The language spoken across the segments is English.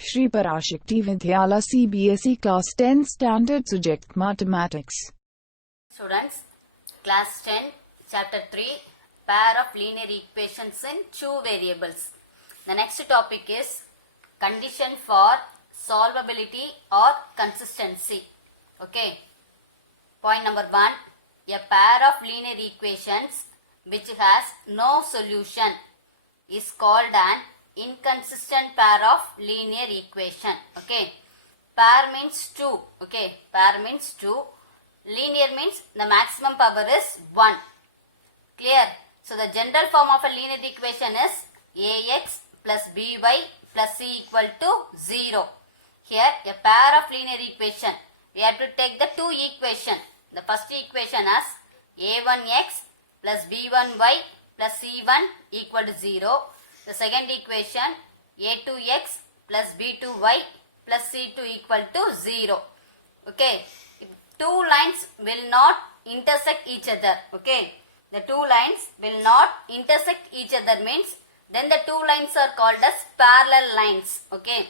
Shri Parashakti Vidyala CBSE Class 10 Standard Subject Mathematics. Students, Class 10, Chapter 3, Pair of Linear Equations in Two Variables. The next topic is Condition for Solvability or Consistency. Okay. Point number 1. A pair of linear equations which has no solution is called an inconsistent pair of linear equation. Okay. Pair means 2. Okay. Pair means 2. Linear means the maximum power is 1. Clear? So the general form of a linear equation is ax plus by plus c equal to 0. Here a pair of linear equation. We have to take the two equation. The first equation as a1x plus b1y plus c1 equal to 0. The second equation a2x plus b2y plus c2 equal to 0. Okay. Two lines will not intersect each other. Okay. The two lines will not intersect each other means then the two lines are called as parallel lines. Okay.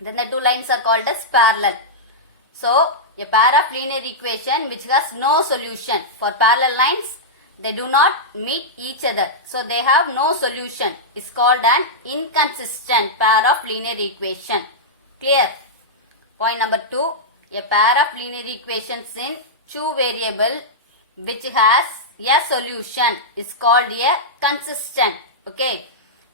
Then the two lines are called as parallel. So, a pair of linear equation which has no solution. For parallel lines, they do not meet each other. So, they have no solution. It's called an inconsistent pair of linear equation. Clear? Point number 2. A pair of linear equations in two variable which has a solution is called a consistent. Okay.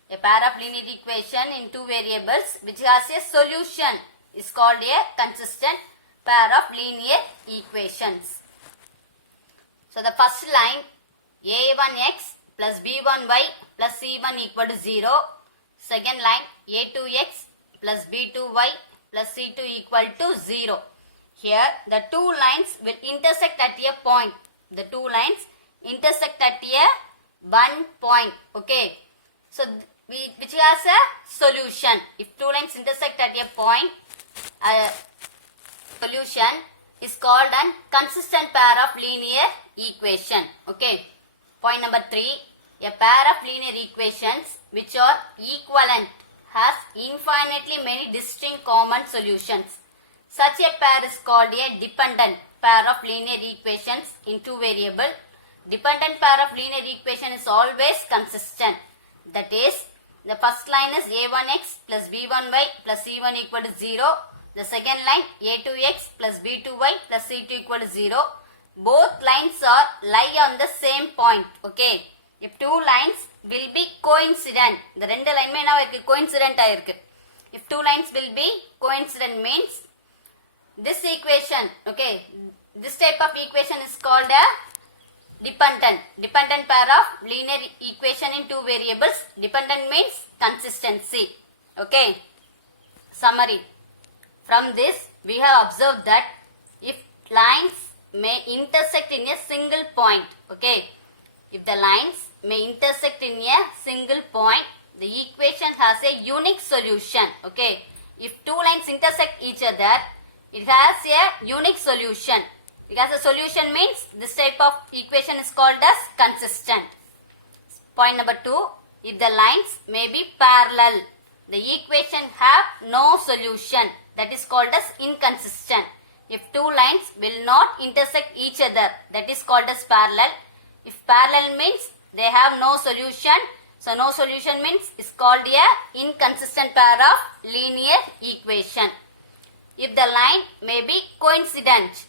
A pair of linear equation in two variables which has a solution is called a consistent pair of linear equations. So the first line a1x plus b1y plus c1 equal to 0. Second line a2x plus b2y plus c2 equal to 0. Here the two lines will intersect at a point. The two lines intersect at a one point. Okay. So which has a solution. If two lines intersect at a point, solution is called an consistent pair of linear equation. Okay. Point number 3. A pair of linear equations which are equivalent has infinitely many distinct common solutions. Such a pair is called a dependent pair of linear equations in two variable. Dependent pair of linear equation is always consistent. That is, the first line is a1x plus b1y plus c1 equal to 0. The second line a2x plus b2y plus c2 equal to 0. Both lines are lie on the same point. Okay. If two lines will be coincident, the ரெண்டு லைன்மே என்ன இருக்கு coincident ஆயிருக்கு. If two lines will be coincident means this equation, okay, this type of equation is called a dependent pair of linear equation in two variables. Dependent means consistency. Okay. Summary. From this we have observed that if lines may intersect in a single point, okay, if the lines may intersect in a single point, the equation has a unique solution. Okay. If two lines intersect each other, it has a unique solution. It has a solution means this type of equation is called as consistent. Point number 2. If the lines may be parallel, the equation have no solution. That is called as inconsistent. If two lines will not intersect each other, that is called as parallel. If parallel means they have no solution, so no solution means it's called a inconsistent pair of linear equation. If the line may be coincident,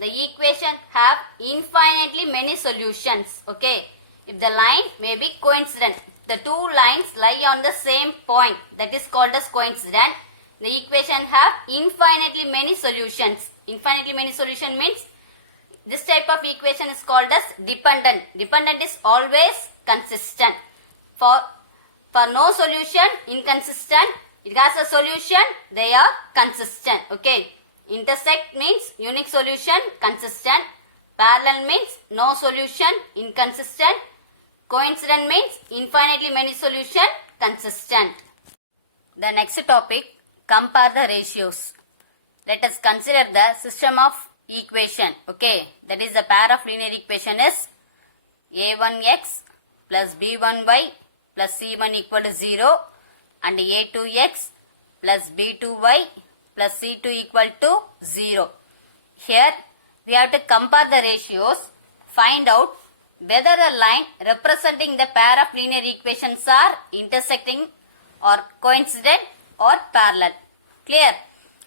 the equation have infinitely many solutions. Okay. If the line may be coincident, the two lines lie on the same point, that is called as coincident. The equation have infinitely many solutions. Infinitely many solution means this type of equation is called as dependent. Dependent is always consistent. For no solution, inconsistent. It has a solution, they are consistent. Okay. Intersect means unique solution, consistent. Parallel means no solution, inconsistent. Coincident means infinitely many solution, consistent. The next topic, compare the ratios. Let us consider the system of equation. Okay. That is the pair of linear equation is a1x plus b1y plus c1 equal to 0 and a2x plus B2y plus C2 equal to 0. Here we have to compare the ratios, find out whether the line representing the pair of linear equations are intersecting or coincident or parallel. Clear?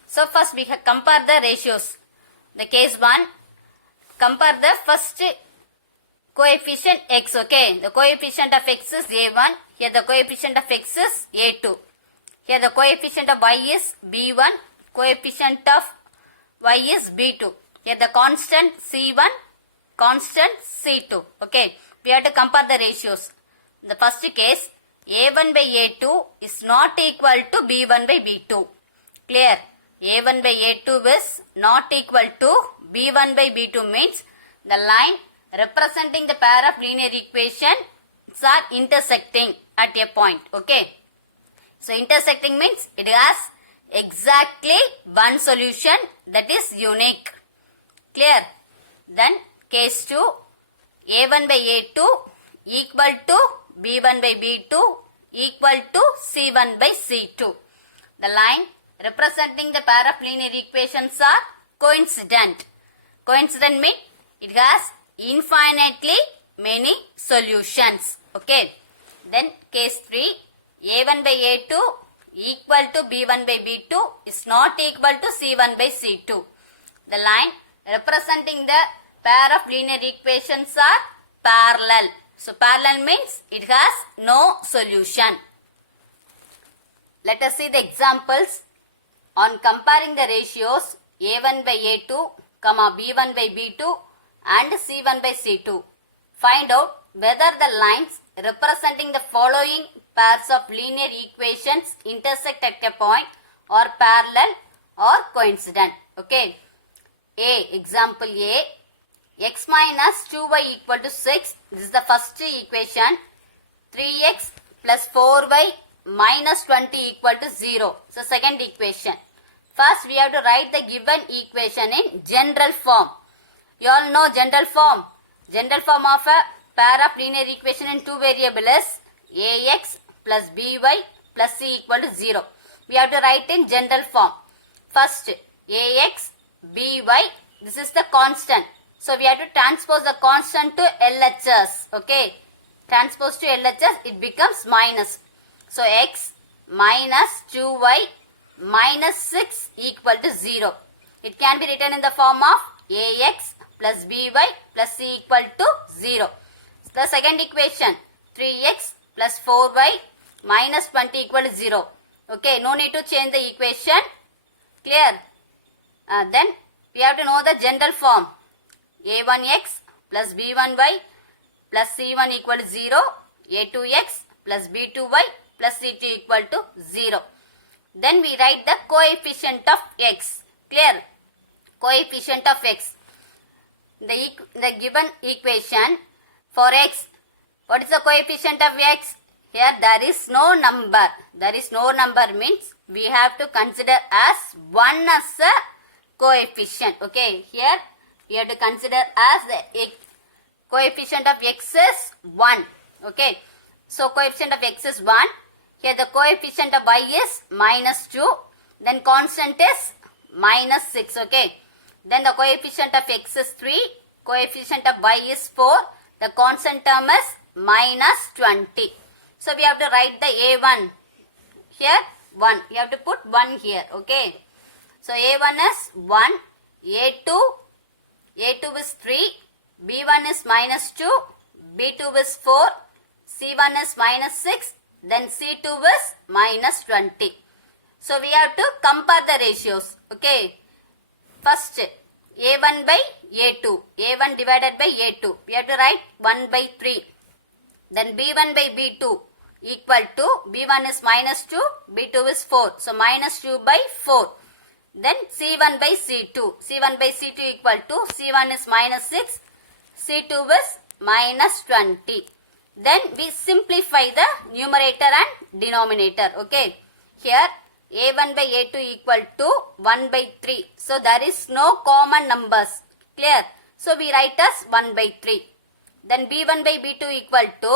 So first we have compare the ratios. The case 1, compare the first coefficient x, okay. The coefficient of x is a1, here the coefficient of x is a2. Here the coefficient of y is b1, coefficient of y is b2. Here the constant c1, constant c2, okay. We have to compare the ratios. The first case, a1 by a2 is not equal to b1 by b2. Clear? a1 by a2 is not equal to b1 by b2 means the line representing the pair of linear equations are intersecting at a point, okay. So intersecting means it has exactly one solution that is unique. Clear? Then case 2, a1 by a2 equal to b1 by b2 equal to c1 by c2. The line representing the pair of linear equations are coincident. Coincident means it has infinitely many solutions. Okay. Then case 3, a1 by a2 equal to b1 by b2 is not equal to c1 by c2. The line representing the pair of linear equations are parallel. So parallel means it has no solution. Let us see the examples on comparing the ratios a1 by a2, b1 by b2 and c1 by c2. Find out whether the lines representing the following pairs of linear equations intersect at a point or parallel or coincident. Okay. Example A, x minus 2y equal to 6. This is the first equation. 3x plus 4y minus 20 equal to 0. So second equation. First we have to write the given equation in general form. You all know general form. General form of a pair of linear equation in two variables is ax plus by plus c equal to 0. We have to write in general form. First ax, by, this is the constant. So we have to transpose the constant to LHS. Okay. Transpose to LHS, it becomes minus. So x minus 2y minus 6 equal to 0. It can be written in the form of ax plus by plus c equal to 0. The second equation, 3x plus 4y minus 20 equal to 0. Okay, no need to change the equation. Clear? Then we have to know the general form. a1x plus b1y plus c1 equal to 0. a2x plus b2y plus c2 equal to 0. Then we write the coefficient of x. Clear? Coefficient of x. The given equation for x, what is the coefficient of x? Here there is no number. There is no number means we have to consider as 1 as a coefficient. Okay, here we have to consider as the coefficient of x is 1. Okay, so coefficient of x is 1. Here the coefficient of y is minus 2. Then constant is minus 6. Okay, then the coefficient of x is 3. Coefficient of y is 4. The constant term is minus 20. So we have to write the a1. Here 1. You have to put 1 here. Okay. So a1 is 1. A2 is 3. b1 is minus 2. b2 is 4. c1 is minus 6. Then c2 is minus 20. So we have to compare the ratios. Okay. First a1 by a2. a1 divided by a2. We have to write 1 by 3. Then b1 by b2 equal to b1 is minus 2. b2 is 4. So minus 2 by 4. Then c1 by c2. c1 by c2 equal to c1 is minus 6. c2 is minus 20. Then we simplify the numerator and denominator. Okay. Here a1 by a2 equal to 1 by 3. So there is no common numbers. Clear? So we write as 1 by 3. Then b1 by b2 equal to,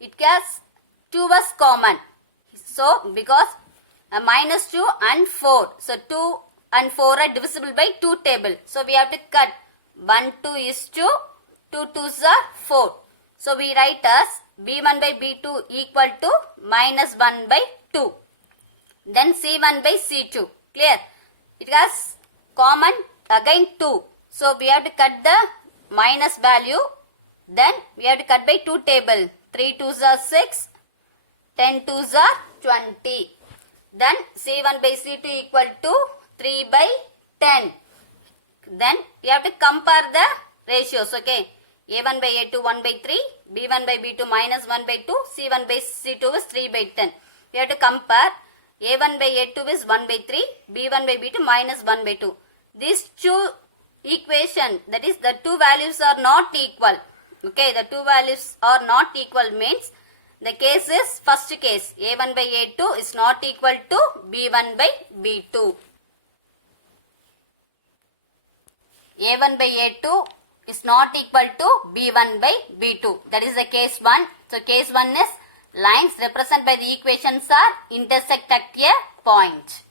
it has 2 was common. So because minus 2 and 4. So 2 and 4 are divisible by 2 table. So we have to cut 1 2 is 2, 2 2s are 4. So we write as B1 by B2 equal to minus 1 by 2. Then C1 by C2. Clear? It has common again 2. So we have to cut the minus value. Then we have to cut by 2 table. 3 2s are 6. 10 2s are 20. Then C1 by C2 equal to 3 by 10. Then we have to compare the ratios. Okay. A1 by A2 1 by 3. B1 by B2 minus 1 by 2. C1 by C2 is 3 by 10. We have to compare. A1 by A2 is 1 by 3. B1 by B2 minus 1 by 2. These two equation, that is the two values are not equal. Okay. The two values are not equal means the case is first case. A1 by A2 is not equal to B1 by B2. A1 by A2 is not equal to B1 by B2. That is the case 1. So case 1 is lines represented by the equations are intersect at a point.